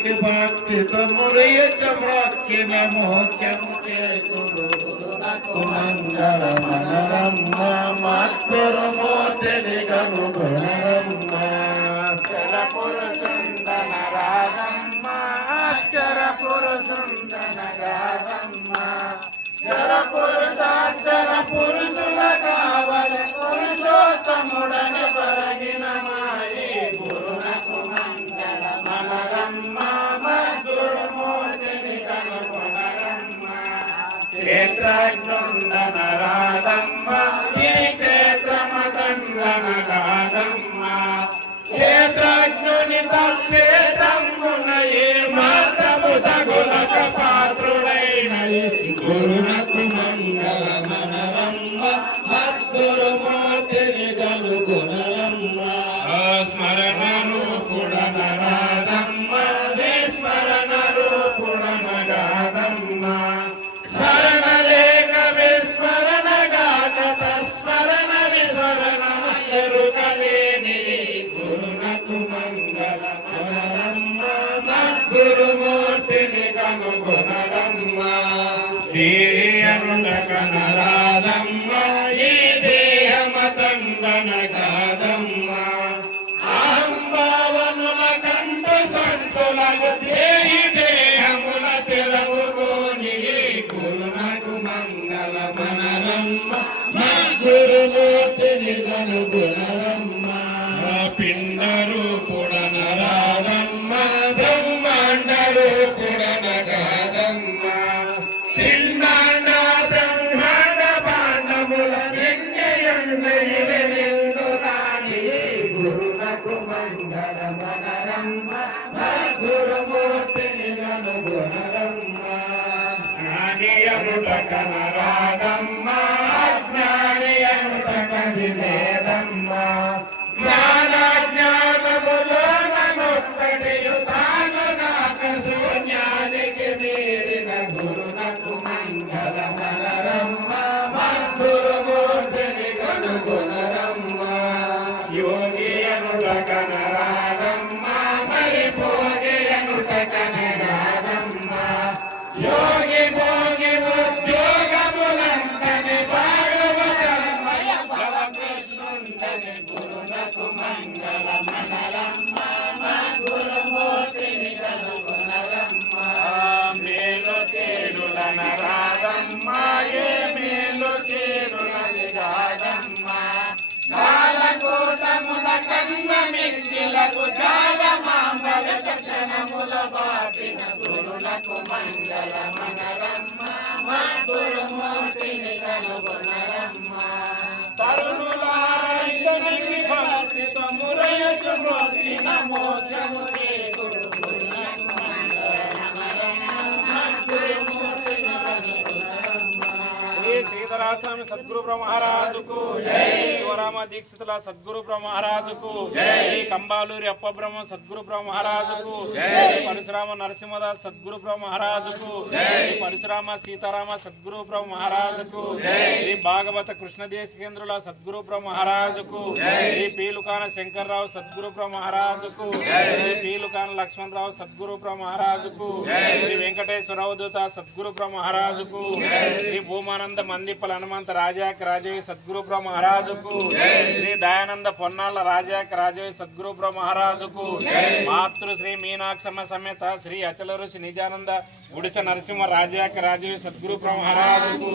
వారికి భక్తి తమురయచ భక్తిన మోక్షము చేకురు మంగళ మనరమ్మ మత్తురు మోతిని కనుగొనరమ్మ అక్షర పురుషుందన రాధమ్మ అక్షర పురుషుందన రాధమ్మ అక్షర పురుషుల కావల పురుషోత్తముడని పరగిన మాయే గురునకు మంగళ మనరమ్మ మద్గురుమూర్తిని కనుగొనరమ్మ క్షేత్రజ్ఞుండన రాధమ్మ ఈ క్షేత్రమదండన రాధమ్మ క్షేత్రజ్ఞుని తక్షేత్రమున ఏ మాత్రము తగులక పాత్రుడైన గురునకు మంగళ మనరమ్మ మద్గురుమూర్తిని కనుగొనరమ్మ స్మరణ రూపుడన రాధమ్మ విస్మరణ రూపుడన రాధమ్మ స్మరణ లేక విస్మరణ గాక తస్మరణ విస్మరణ ఎరుకలేని గురునకు మంగళ మనరమ్మ మద్గురుమూర్తిని కనుగొనరమ్మ దేహనుడకన రాధమ్మ ఈ దేహమతండన కాదమ్మ అహంభావనుల కంట సంతులకు దేహి దేహముల తెరవుకోని గురునకు మంగళ మనరమ్మ మద్గురుమూర్తిని కనుగొనరమ్మ పిండ రూపుడన రాధమ్మ బ్రహ్మాండ రూపుడన కాదమ్మ పిండాండ బ్రహ్మాండ పాండముల గురునకు మంగళ మనరమ్మ మద్గురుమూర్తిని కనుగొనరమ్మ జ్ఞానియనుటకన రాధమ్మ అజ్ఞానియనుటక విలేదమ్మ జ్ఞానజ్ఞానములో నొక్కటియు తానుగాక శూన్యానికి మీరిన గురునకు మంగళ మనరమ్మ మద్గురుమూర్తిని కనుగొనరమ్మ యోగి అనుటకన రాధమ్మ మరి భోగి అనుటకన రాధమ్మ యోగి భోగి ఉద్యోగములంతని భాగవతమయ భవకృష్ణుండని గురునకు మంగళ మనరమ్మ మద్గురుమూర్తిని కనుగొనరమ్మ మేలు కేరులన రాధమ్మ ఏ మేలు కేరులని రాధమ్మ కాలకూటముల కన్న మిక్కిలకు జాల మాంబల క్షణముల బాటిన గురునకు మంగళ మనరమ్మ మద్గురుమూర్తిని కనుగొనరమ్మ తరుణులారైతనికి భక్తితో మురయచు భక్తిన మోక్షము చేకురు గురునకు మంగళ మనరమ్మ మద్గురుమూర్తిని కనుగొనరమ్మ సీతారామ సద్గురు బ్రహ్మరాజుకు శివరామ దీక్షితుల సద్గురు బ్రహ్మరాజుకు కంబాలూరి అప్ప బ్రహ్మ సద్గురు బ్రహ్మరాజుకు పరశురామ నరసింహదాస్ సద్గురు బ్రహ్మరాజుకు పరశురామ సీతారామ సద్గురు బ్రహ్మరాజుకు శ్రీ భాగవత కృష్ణదేశికేంద్రుల సద్గురు బ్రహ్మరాజుకు శ్రీ పీలుకాన శంకర్రావు సద్గురు బ్రహ్మరాజుకు శ్రీ పీలుకాన లక్ష్మణరావు సద్గురు బ్రహ్మరాజుకు శ్రీ వెంకటేశ్వరరావు దూత సద్గురు బ్రహ్మరాజుకు శ్రీ భూమానంద మందిపల హనుమంత రాజాక రాజవి సద్గురు బ్రహ్మరాజుకు శ్రీ దయానంద పొన్నాళ్ళ రాజాక రాజవి సద్గురు బ్రహ్మరాజుకు మాతృ శ్రీ మీనాక్షమ్మ సమేత శ్రీ అచల ఋషి నిజానంద గుడిస నరసింహ రాజాక రాజవి సద్గురు బ్రహ్మరాజుకు